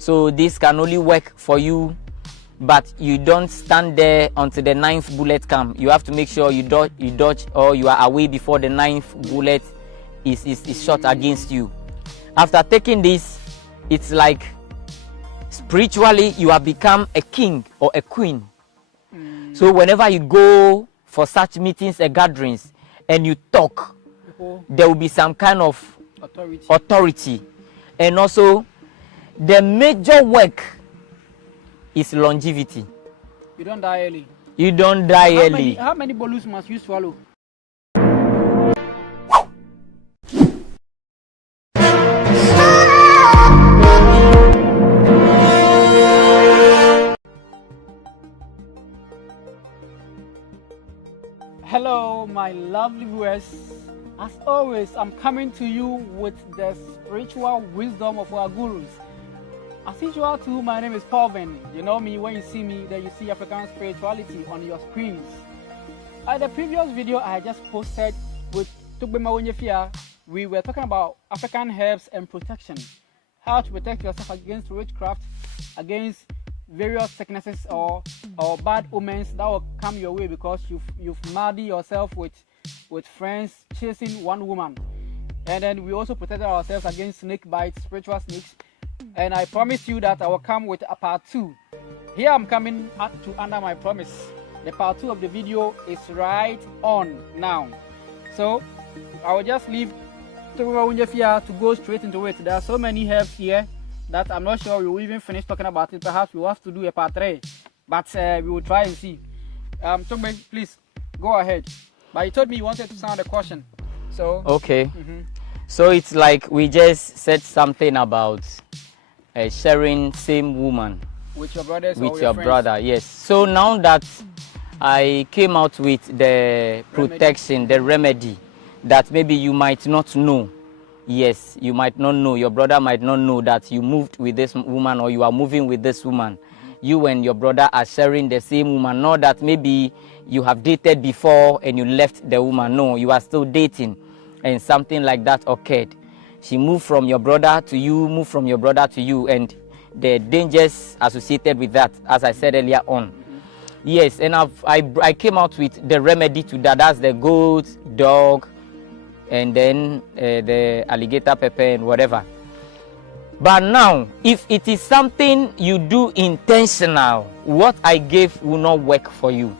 So this can only work for you, but you don't stand there until the 9th bullet comes. You have to make sure you dodge, or you are away before the 9th bullet is shot against you. After taking this, it's like spiritually you have become a king or a queen. So whenever you go for such meetings and gatherings and you talk, there will be some kind of authority. And also the major work is longevity. You don't die early. You don't die early. How many bolus must you swallow? Hello, my lovely viewers. As always, I'm coming to you with the spiritual wisdom of our gurus. As usual too, my name is Paulvin. You know me, when you see me, then you see African spirituality on your screens. The previous video I just posted with Tugbema Onyefia, we were talking about African herbs and protection. How to protect yourself against witchcraft, against various sicknesses or bad omens that will come your way because you've married yourself with friends chasing one woman. And then we also protected ourselves against snake bites, spiritual snakes. And I promised you that I will come with a part 2. Here I'm coming to under my promise. The part 2 of the video is right on now. So I will just leave to go straight into it. There are so many herbs here that I'm not sure we will even finish talking about it. Perhaps we will have to do a part 3, but we will try and see. Togbe, please go ahead. But you told me you wanted to sound a caution, so okay. So it's like we just said something about sharing same woman with your brothers with or your friends. brother. Yes. So now that I came out with the protection, the remedy that maybe you might not know. Yes, you might not know, your brother might not know that you moved with this woman or you are moving with this woman. You and your brother are sharing the same woman. Not that maybe you have dated before and you left the woman. No, you are still dating and something like that occurred. She moved from your brother to you, moved from your brother to you, and the dangers associated with that, as I said earlier on. Yes, and I came out with the remedy to that. That's the goat, dog, and then the alligator pepper and whatever. But now, if it is something you do intentional, what I gave will not work for you.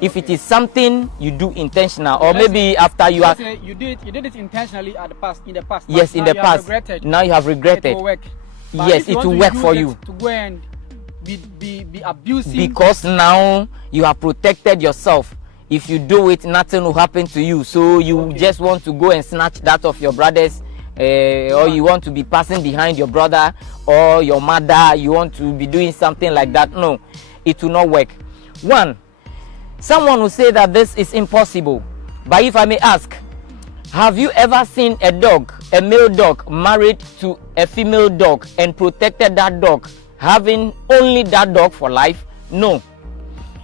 If it is something you do intentional, or maybe after you are... You did it intentionally in the past. Yes, in the past. Now you have regretted. It will work. Yes, it will work for you. To go and be abusing. Because now you have protected yourself. If you do it, nothing will happen to you. So you just want to go and snatch that of your brothers, or you want to be passing behind your brother or your mother. You want to be doing something like that. No, it will not work. One, someone will say that this is impossible. But if I may ask, have you ever seen a dog, a male dog, married to a female dog and protected that dog, having only that dog for life? No.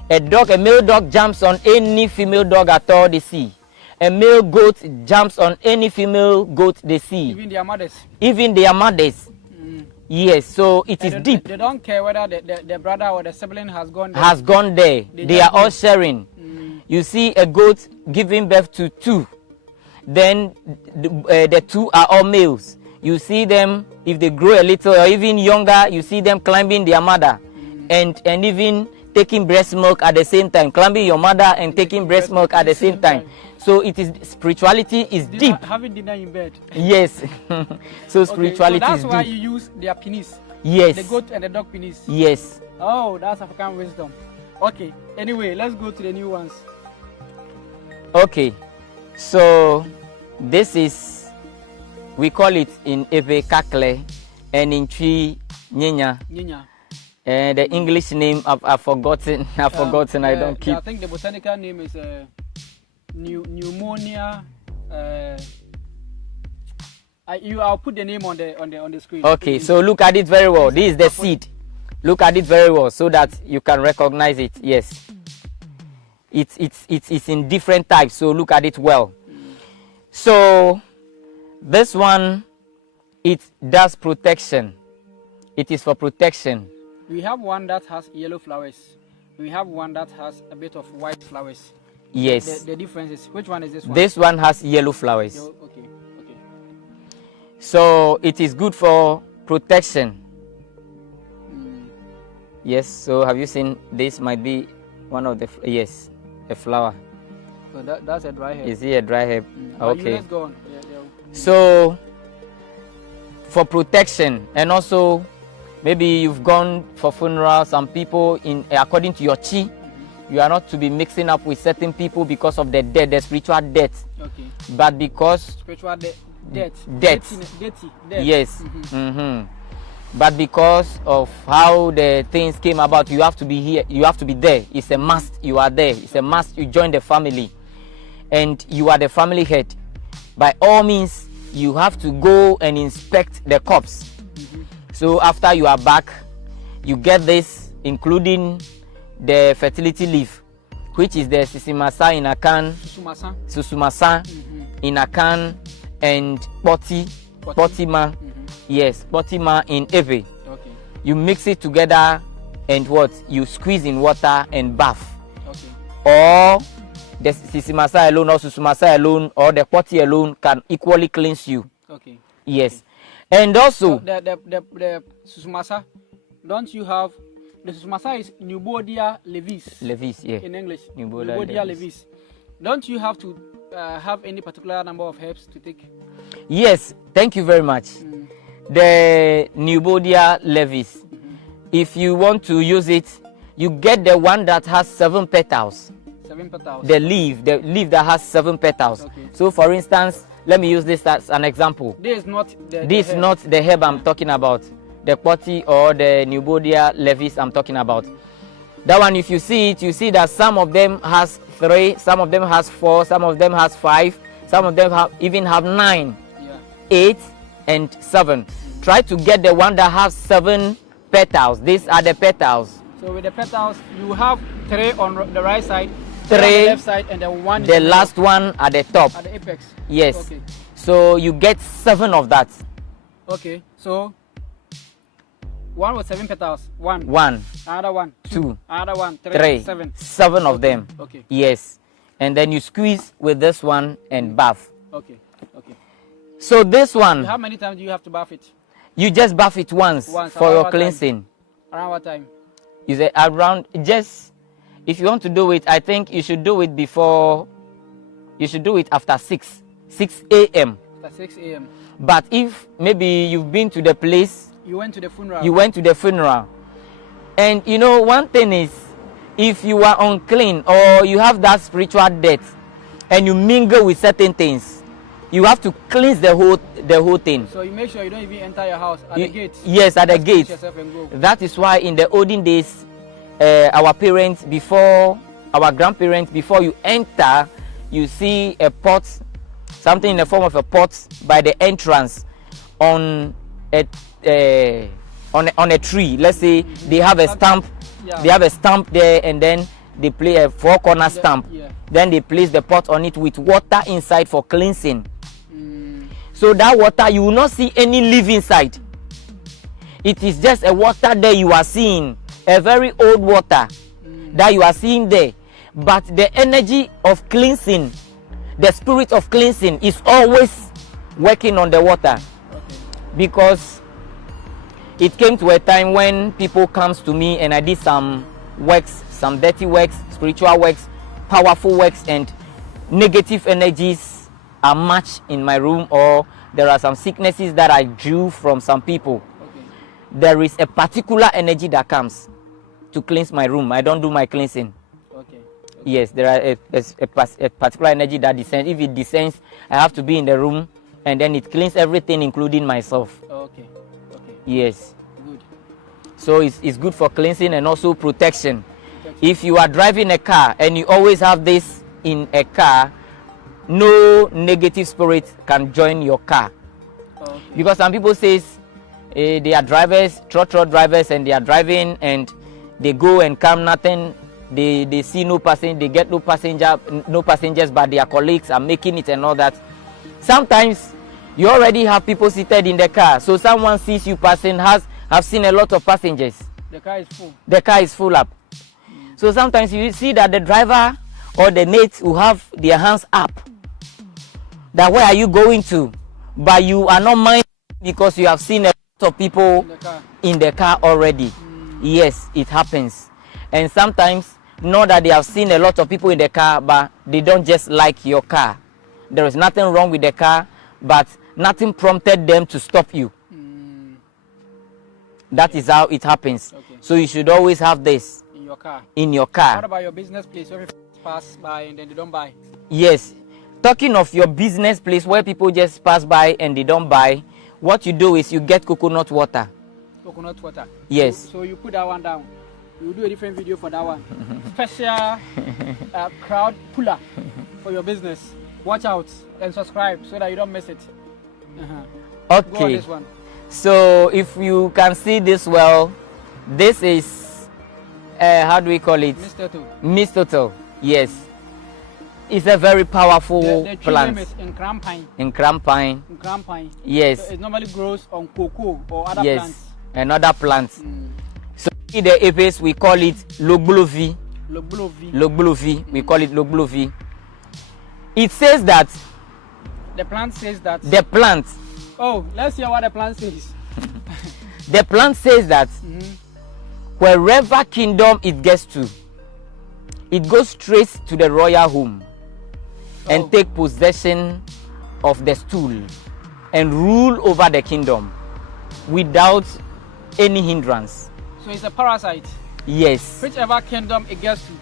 A male dog jumps on any female dog at all they see. A male goat jumps on any female goat they see. Even their mothers. Even their mothers. Yes, so it is deep. They don't care whether the brother or the sibling has gone there. Has gone there. They are all sharing. You see a goat giving birth to 2. Then the 2 are all males. You see them, if they grow a little or even younger, you see them climbing their mother. And even taking breast milk at the same time, climbing your mother and taking breast milk at the same time. So it is, spirituality is deep. Having dinner in bed. Yes. So spirituality so is deep. that's why you use their penis. Yes. The goat and the dog penis. Yes. Oh, that's African wisdom. Okay. Anyway, let's go to the new ones. Okay. So this is, we call it in Ebe Kakle and in Chi Nyenya. And the English name I've forgotten. I don't keep. I think the botanical name is pneumonia. I'll put the name on the screen. Okay, so look at it very well. This is the seed. Look at it very well so that you can recognize it. Yes. It's in different types, so look at it well. So this one, it does protection. It is for protection. We have one that has yellow flowers. We have one that has a bit of white flowers. Yes. The difference is, which one is this one? This one has yellow flowers. Okay. So it is good for protection. Yes. So have you seen? This might be one of the yes, a flower. So that's a dry herb. Is it a dry herb? Okay. Let's go on. So for protection, and also maybe you've gone for funeral. Some people, in according to your chi, you are not to be mixing up with certain people because of the death, the spiritual death. Okay. But because spiritual death. Yes. But because of how the things came about, you have to be here. You have to be there. It's a must. You are there. It's a must. You join the family, and you are the family head. By all means, you have to go and inspect the corpse. So after you are back, you get this, including the fertility leaf, which is the sisimasa in a can, susumasa in a can, and potima. Yes, potima in Ewe. Okay. You mix it together and what? You squeeze in water and bath. Okay. Or the sisimasa alone or susumasa alone or the poti alone can equally cleanse you. Okay. Yes. And also so the susumasa, don't you have the susumasa is Nubodia levis. Levis, yeah. In English. Nubodia levis. Don't you have to have any particular number of herbs to take? Yes, thank you very much. The Nubodia levis. If you want to use it, you get the one that has 7 petals. 7 petals. The leaf that has 7 petals. Okay. So for instance, let me use this as an example. This is not the herb I'm talking about. The poti or the Nubodia levis I'm talking about. That one, if you see it, you see that some of them has 3, some of them has 4, some of them has 5, some of them even have 9, 8, and 7. Try to get the one that has 7 petals. These are the petals. So with the petals, you have 3 on the right side, 3 on the left side, and then 1 the last one at the top. At the apex. Yes. Okay. So you get 7 of that. Okay. So 1 with 7 petals. 1. Another 1. 2. Another 1. 3. 7. 7 of them. Okay. Yes. And then you squeeze with this one and bath. Okay. So this one, how many times do you have to bath it? You just bath it once for your cleansing. Around what time? You say around, just if you want to do it, I think you should do it before. You should do it after 6 a.m. After 6 a.m. But if maybe you've been to the place, you went to the funeral. And you know, one thing is, if you are unclean or you have that spiritual death and you mingle with certain things, you have to cleanse the whole thing. So you make sure you don't even enter your house at the gate. Yes, at the gate. That is why in the olden days, our parents, before our grandparents, before you enter, you see a pot, something in the form of a pot by the entrance on a tree. Let's say they have a stamp. Yeah. They have a stamp there, and then they play a 4-corner stamp. Yeah. Then they place the pot on it with water inside for cleansing. So that water, you will not see any leaf inside. It is just a water there you are seeing, a very old water that you are seeing there. But the energy of cleansing, the spirit of cleansing is always working on the water. Because it came to a time when people comes to me and I did some works, some dirty works, spiritual works, powerful works, and negative energies are much in my room, or there are some sicknesses that I drew from some people. There is a particular energy that comes to cleanse my room. I don't do my cleansing. Yes, there are a particular energy that descends. If it descends, I have to be in the room, and then it cleans everything, including myself. Yes. Good. So it's good for cleansing and also protection. If you are driving a car and you always have this in a car, no negative spirit can join your car. Because some people say they are drivers, trot drivers, and they are driving and they go and come, nothing. They see no passenger, they get no passengers, but their colleagues are making it and all that. Sometimes you already have people seated in the car, so someone sees you passing, has I've seen a lot of passengers. The car is full. The car is full up. So sometimes you see that the driver or the mates will have their hands up. That where are you going to? But you are not minding because you have seen a lot of people in the car already. Yes, it happens. And sometimes, not that they have seen a lot of people in the car, but they don't just like your car. There is nothing wrong with the car, but nothing prompted them to stop you. That is how it happens. Okay. So you should always have this In your car. in your car. What about your business place where people pass by and then they don't buy? Yes. Talking of your business place where people just pass by and they don't buy, what you do is you get coconut water. Coconut water. Yes. So you put that one down. We'll do a different video for that one. Special crowd puller for your business. Watch out and subscribe so that you don't miss it. Go on Okay. this one. So if you can see this well, this is how do we call it? Mr. Two. Mistletoe. Yes. It's a very powerful The tree plant name is Nkrampine. in Crampine. Nkrampine. Yes. So it normally grows on cocoa or other Yes. plants. Another plant. So in the Apis we call it Logbulovi. Logbulovi. Logbulovi. We call it Logbulovi. It says that The plant says that. the plant Let's hear what the plant says. the plant says that wherever kingdom it gets to, it goes straight to the royal home and take possession of the stool and rule over the kingdom without any hindrance. So it's a parasite. Yes. Whichever kingdom it gets to,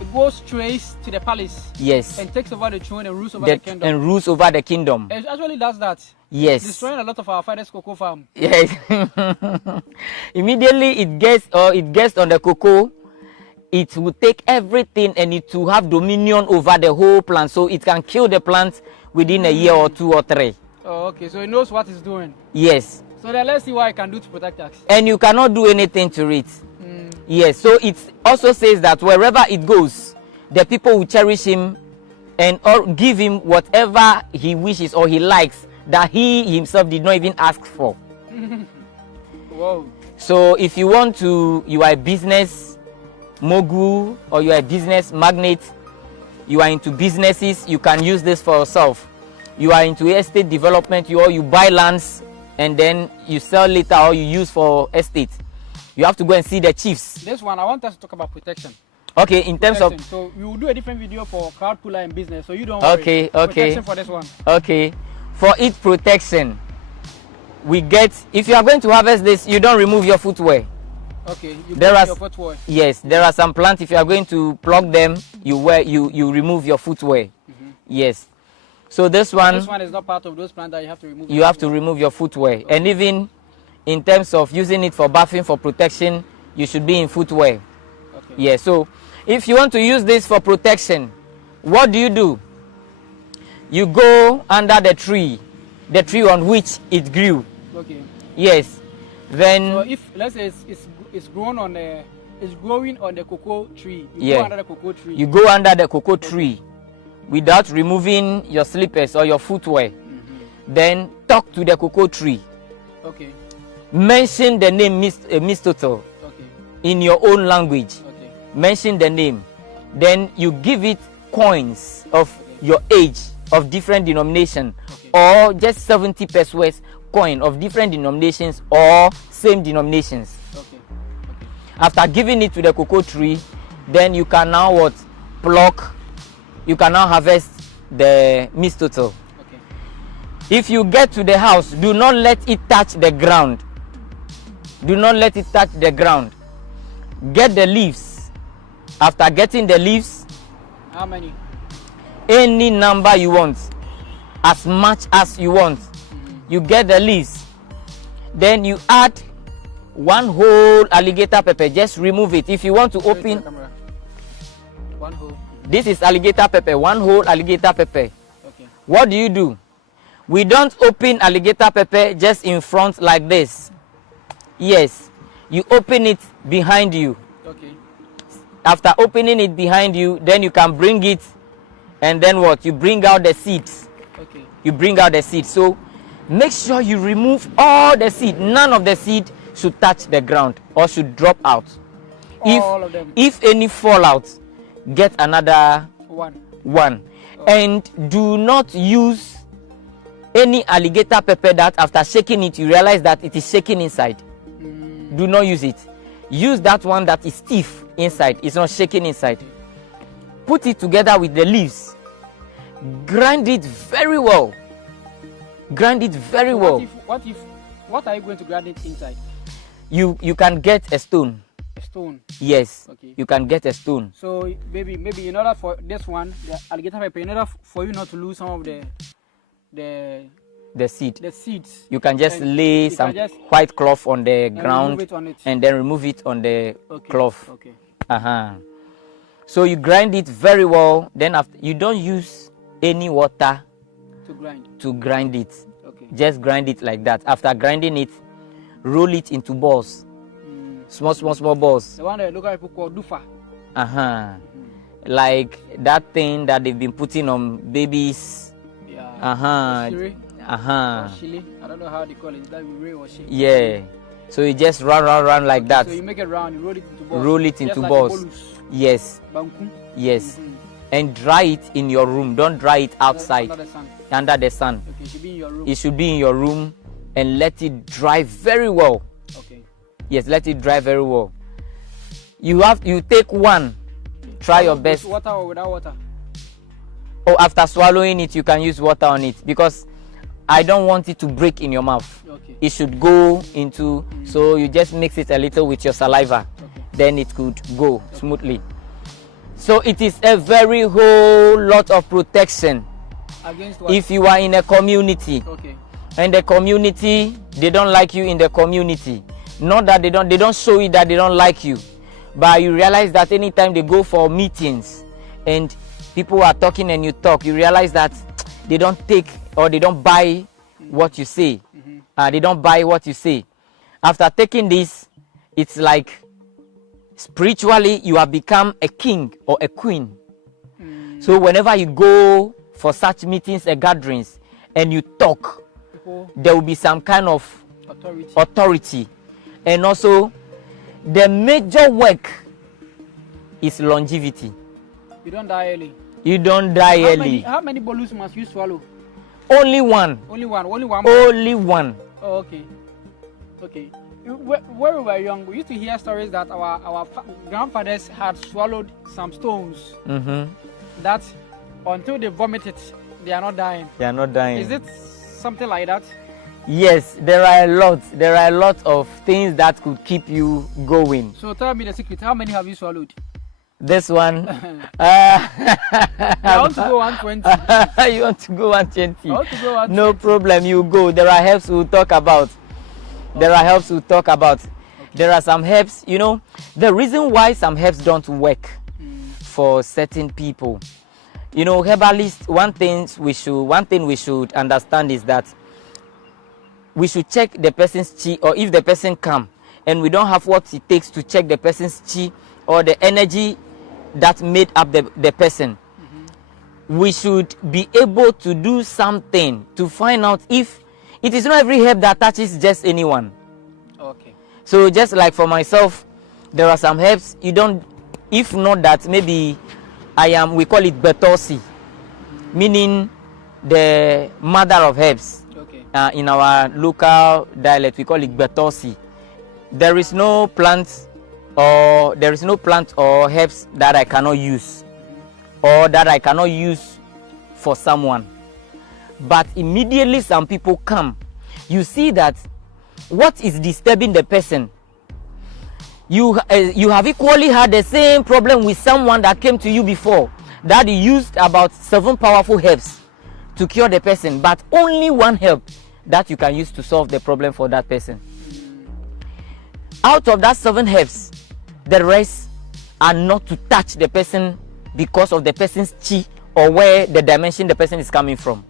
it goes straight to the palace Yes. and takes over the throne and rules over the kingdom. And rules over the kingdom. It actually does that. Yes. Destroying a lot of our father's cocoa farm. Yes. Immediately it gets on the cocoa, it will take everything and it will have dominion over the whole plant. So it can kill the plant within a year or 2 or 3. Oh, okay. So it knows what it's doing. Yes. So then let's see what it can do to protect us. And you cannot do anything to it. Yes. So it also says that wherever it goes, the people will cherish him and or give him whatever he wishes or he likes that he himself did not even ask for. Whoa. So if you are a business mogul or you are a business magnate, you are into businesses, you can use this for yourself. You are into estate development, you buy lands and then you sell later or you use for estate. You have to go and see the chiefs. This one, I want us to talk about protection. Okay, in terms of... So we will do a different video for crowd puller and business, so you don't worry. Okay. Protection for this one. Okay. For its protection, we get... If you are going to harvest this, you don't remove your footwear. Okay, you There put are your footwear. Yes, there are some plants, if you are going to pluck them, you remove your footwear. Yes. So this one is not part of those plants that you have to remove. you have to remove your footwear. And even in terms of using it for bathing for protection, you should be in footwear. Okay. Yeah, so if you want to use this for protection, what do? You go under the tree on which it grew. Okay. Yes. Then So if let's say it's growing on the cocoa tree, you Yeah. go under the cocoa tree. you go under the cocoa tree without removing your slippers or your footwear. Then talk to the cocoa tree. Okay. Mention the name mistletoe Okay. in your own language. Okay. Mention the name. Then you give it coins of your age of different denomination, or just 70 pesos coin of different denominations or same denominations. Okay. After giving it to the cocoa tree, then you can now pluck. You can now harvest the mistletoe. Okay. If you get to the house, do not let it touch the ground. Do not let it touch the ground. Get the leaves. After getting the leaves, How many? any number you want, as much as you want. You get the leaves. Then you add one whole alligator pepper. Just remove it. If you want to open, One hole. this is alligator pepper, one whole alligator pepper. Okay. What do? We don't open alligator pepper just in front like this. Yes, you open it behind you. Okay. After opening it behind you, then you can bring it, and then what? You bring out the seeds. Okay. You bring out the seed. So make sure you remove all the seed. None of the seed should touch the ground or should drop out. All of them. If any fall out, get another one. And do not use any alligator pepper that after shaking it you realize that it is shaking inside. Do not use it. Use that one that is stiff inside, it's not shaking inside. Put it together with the leaves. Grind it very well. Grind it very well. What are you going to grind it inside? You can get a stone. A stone. Yes. Okay. You can get a stone. So maybe in order for this one, the alligator pepper, in order for you not to lose some of the seeds. You can just lay some white cloth on the ground and then remove it on the cloth. Okay. So you grind it very well. Then after, you don't use any water to grind it. Okay. Just grind it like that. After grinding it, roll it into balls. Small balls. The one that local people call dufa. Like that thing that they've been putting on babies. Yeah. Chili. I don't know how they call it. That will or shili. Yeah. So you just run like that. So you make it round, you roll it into balls. Roll it into balls. Yes. Yes. And dry it in your room. Don't dry it outside. Under the sun. Okay, it should be in your room. It should be in your room and let it dry very well. Okay. Yes, let it dry very well. You take one. Try your best. With water or without water? Oh, after swallowing it, you can use water on it because I don't want it to break in your mouth. Okay. It should go into, so you just mix it a little with your saliva. Okay. Then it could go smoothly. So it is a very whole lot of protection. Against what? If you are in a community, and the community, they don't like you in the community. Not that they don't show you that they don't like you, but you realize that anytime they go for meetings and people are talking and you talk, you realize that they don't take or they don't buy what you say. They don't buy what you say. After taking this, it's like spiritually you have become a king or a queen. So whenever you go for such meetings and gatherings and you talk, there will be some kind of authority. And also the major work is longevity. You don't die early. You don't die early. How many bolus must you swallow? Only one. Only one. Only one. Oh, okay. Okay. When we were young, we used to hear stories that our grandfathers had swallowed some stones. That until they vomit it, they are not dying. They are not dying. Is it something like that? Yes, there are a lot of things that could keep you going. So tell me the secret. How many have you swallowed? This one. I want to go 120. You want to go 120? I want to go 120. No problem, you go. There are herbs we'll talk about. There are some herbs, you know. The reason why some herbs don't work for certain people, you know, herbalists, one thing we should understand is that we should check the person's chi, or if the person come and we don't have what it takes to check the person's chi or the energy that made up the person, we should be able to do something to find out if it is not every herb that touches just anyone. Okay. So just like for myself, there are some herbs you don't, if not that, maybe we call it Betosi, meaning the mother of herbs. Okay. In our local dialect, we call it Betosi. There is no plant or herbs that I cannot use or that I cannot use for someone. But immediately some people come, you see that what is disturbing the person, you have equally had the same problem with someone that came to you before, that you used about 7 powerful herbs to cure the person, but only one herb that you can use to solve the problem for that person. Out of that 7 herbs, the rest are not to touch the person because of the person's chi or where the dimension the person is coming from.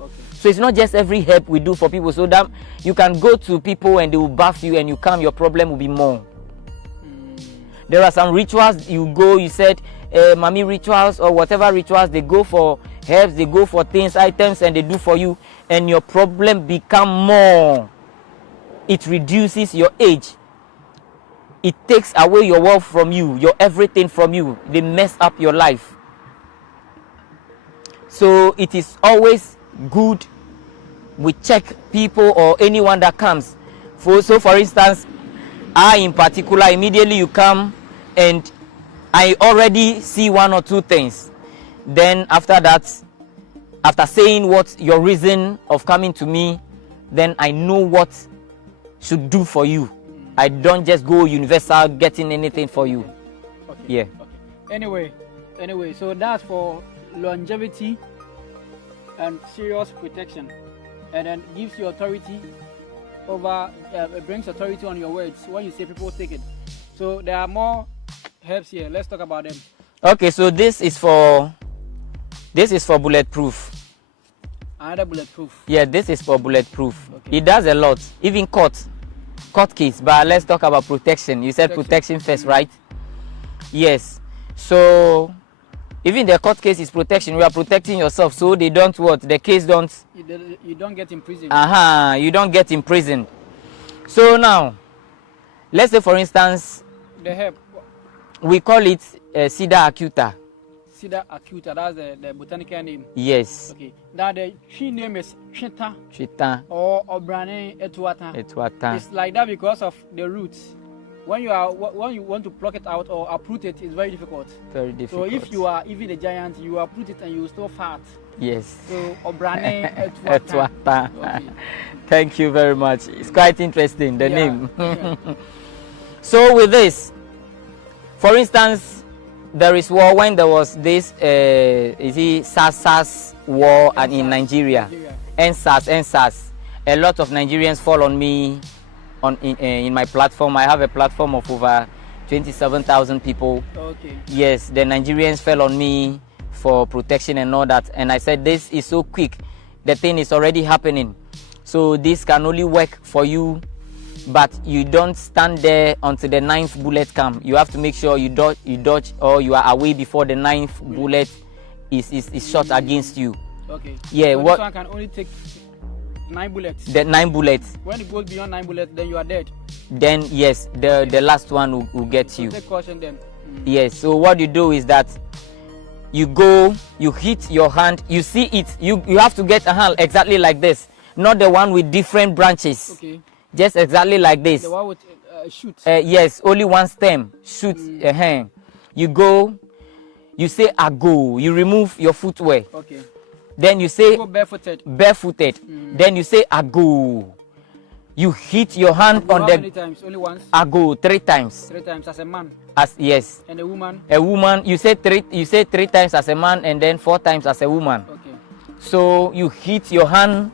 Okay. So it's not just every help we do for people, so that you can go to people and they will bath you and you come, your problem will be more. There are some rituals you go, you said mommy rituals or whatever rituals, they go for herbs, they go for things, items, and they do for you, and your problem become more. it reduces your age. It takes away your wealth from you, your everything from you. They mess up your life. So it is always good we check people or anyone that comes. So for instance, I in particular, immediately you come and I already see one or two things. Then after that, after saying what your reason of coming to me, then I know what should do for you. I don't just go universal getting anything for you. Okay. Yeah. Okay. Anyway, so that's for longevity and serious protection, and then gives you authority over, it brings authority on your words. When you say, people take it. So there are more herbs here. Let's talk about them. Okay, so this is for bulletproof. Another bulletproof. Yeah, this is for bulletproof. Okay. It does a lot, even court case. But let's talk about protection. You said protection first, right? Yes. So even the court case is protection. You are protecting yourself, so they don't what? The case don't. You don't get imprisoned. You don't get imprisoned. So now, let's say for instance, The herb. we call it Cedar acuta. Cedar acuta. That's the botanical name. Yes. Okay. Now the tree name is Chita Chita or Obrane etuata. etuata. It's like that because of the roots. When you want to pluck it out or uproot it, it's very difficult. Very difficult. So if you are even a giant, you uproot it and you will still fat. Yes. So Obrane etuata. Etuata. Okay. Thank you very much. It's quite interesting, the Yeah, name. yeah. So with this, for instance, there is war when there was this SARS war and in Nigeria. NSAS. A lot of Nigerians fall on me in my platform. I have a platform of over 27,000 people. Okay. Yes, the Nigerians fell on me for protection and all that. And I said, this is so quick. The thing is already happening. So this can only work for you, but you don't stand there until the 9th bullet comes. You have to make sure you dodge or you are away before the 9th bullet is shot against you. Okay. Yeah, So what? this one can only take 9 bullets. The 9 bullets. When it goes beyond 9 bullets, then you are dead. Then yes, the last one will get So you. take caution then. Yes. So what you do is that you go, you hit your hand, you see it. You have to get a hand exactly like this, not the one with different branches. Okay. Just exactly like this. The one with shoot. Yes, only one stem. Shoot a hand. You go, you say ago. You remove your footwear. Okay. Then you say Go barefooted. Then you say ago. You hit your hand Go on how the many times? Only once. ago 3 times. 3 times as a man. As yes. And a woman. A woman, you say three times as a man and then 4 times as a woman. Okay. So you hit your hand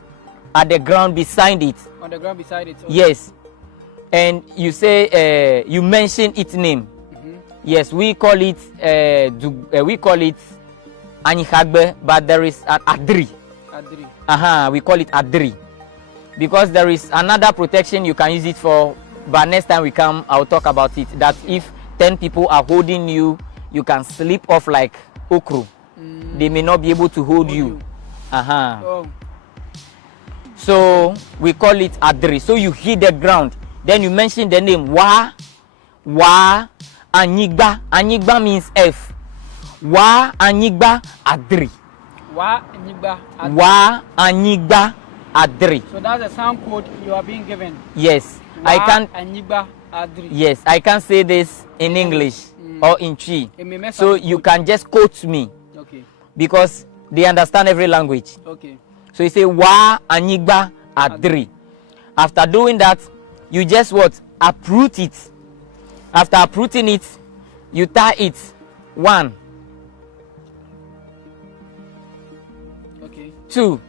at the ground beside it. On the ground beside it. Okay. Yes. And you say you mention its name. Yes, we call it Anyihagbe, but there is an Adri. Adri. We call it Adri. Because there is another protection you can use it for, but next time we come, I'll talk about it. That if 10 people are holding you, you can slip off like okro. They may not be able to hold you. Oh. So we call it Adri. So you hit the ground, then you mention the name Wa Anyigba. Anyigba means F. Wa Anyigba Adri. Wa Anyigba Adri. Wa Anyigba Adri. So that's a sound code you are being given. Yes. Wa I can't. Anyigba Adri. Yes, I can't say this in English or in Twi. It may mess So up the you code. can just quote me Okay. because they understand every language. Okay. So you say Wa Anyigba Adri. After doing that, you just what? Uproot it. After uprooting it, you tie it. 1, Okay. 2.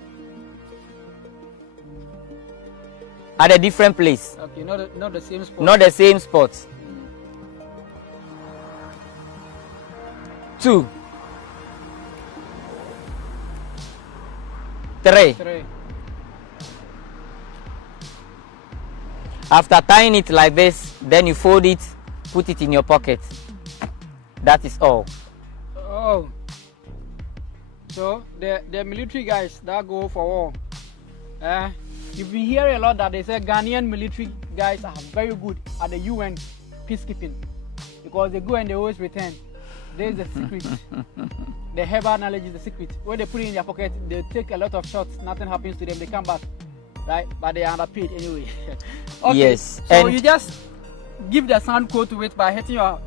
At a different place. Okay. Not the same spot. Not the same spot. 2, 3. 3. After tying it like this, then you fold it, put it in your pocket. That is all. Oh. So the military guys that go for war, You've been hearing a lot that they say Ghanaian military guys are very good at the UN peacekeeping because they go and they always return. There's the secret. The herbal knowledge is the secret. When they put it in their pocket, they take a lot of shots. Nothing happens to them. They come back, right? But they are underpaid anyway. Okay. Yes. So you just give the sound code to it by hitting your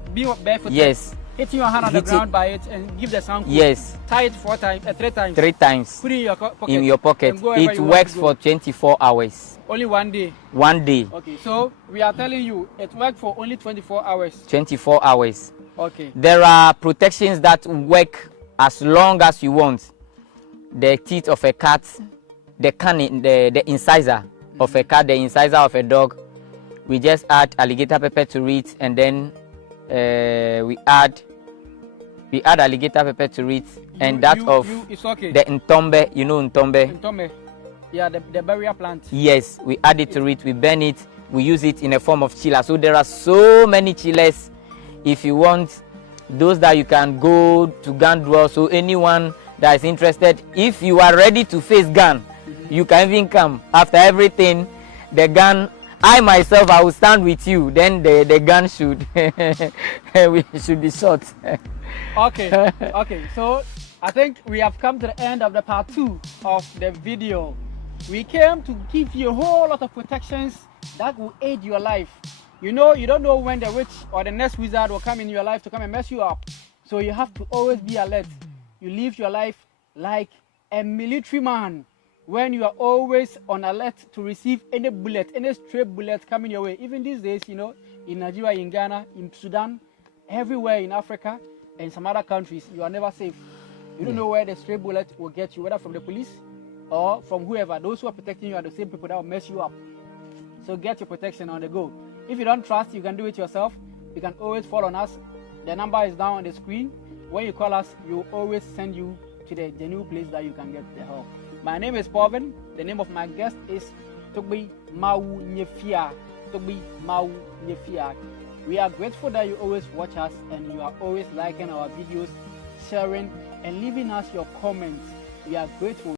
barefoot. Yes. Hitting your hand on the ground by it and give the sound code. Yes. Tie it 4 times, 3 times. 3 times. Put it in your pocket. In your pocket. It works for 24 hours. Only 1 day. 1 day. Okay. So we are telling you it works for only 24 hours. 24 hours. Okay. There are protections that work as long as you want. The teeth of a cat, the canine, the incisor of a cat, the incisor of a dog. We just add alligator pepper to it, and then we add alligator pepper to it, and it's okay. the ntombe, you know ntombe. Ntombe. Yeah, the barrier plant. Yes, we add it to it, we burn it, we use it in a form of chiller. So there are so many chillers. If you want those that you can go to gun draw, so anyone that is interested, if you are ready to face gun, you can even come. After everything, the gun, I myself, I will stand with you. Then the gun should we should be shot. Okay, okay. So I think we have come to the end of the part 2 of the video. We came to give you a whole lot of protections that will aid your life. You know, you don't know when the witch or the next wizard will come in your life to come and mess you up. So you have to always be alert. You live your life like a military man when you are always on alert to receive any bullet, any stray bullet coming your way. Even these days, you know, in Nigeria, in Ghana, in Sudan, everywhere in Africa, and some other countries, you are never safe. You don't know where the stray bullet will get you, whether from the police or from whoever. Those who are protecting you are the same people that will mess you up. So get your protection on the go. If you don't trust, you can do it yourself. You can always call on us. The number is down on the screen. When you call us, we'll always send you to the genuine place that you can get the help. My name is Pauvin. The name of my guest is Togbi Mau Nyefia. Togbi Mau Nyefia. We are grateful that you always watch us and you are always liking our videos, sharing, and leaving us your comments. We are grateful.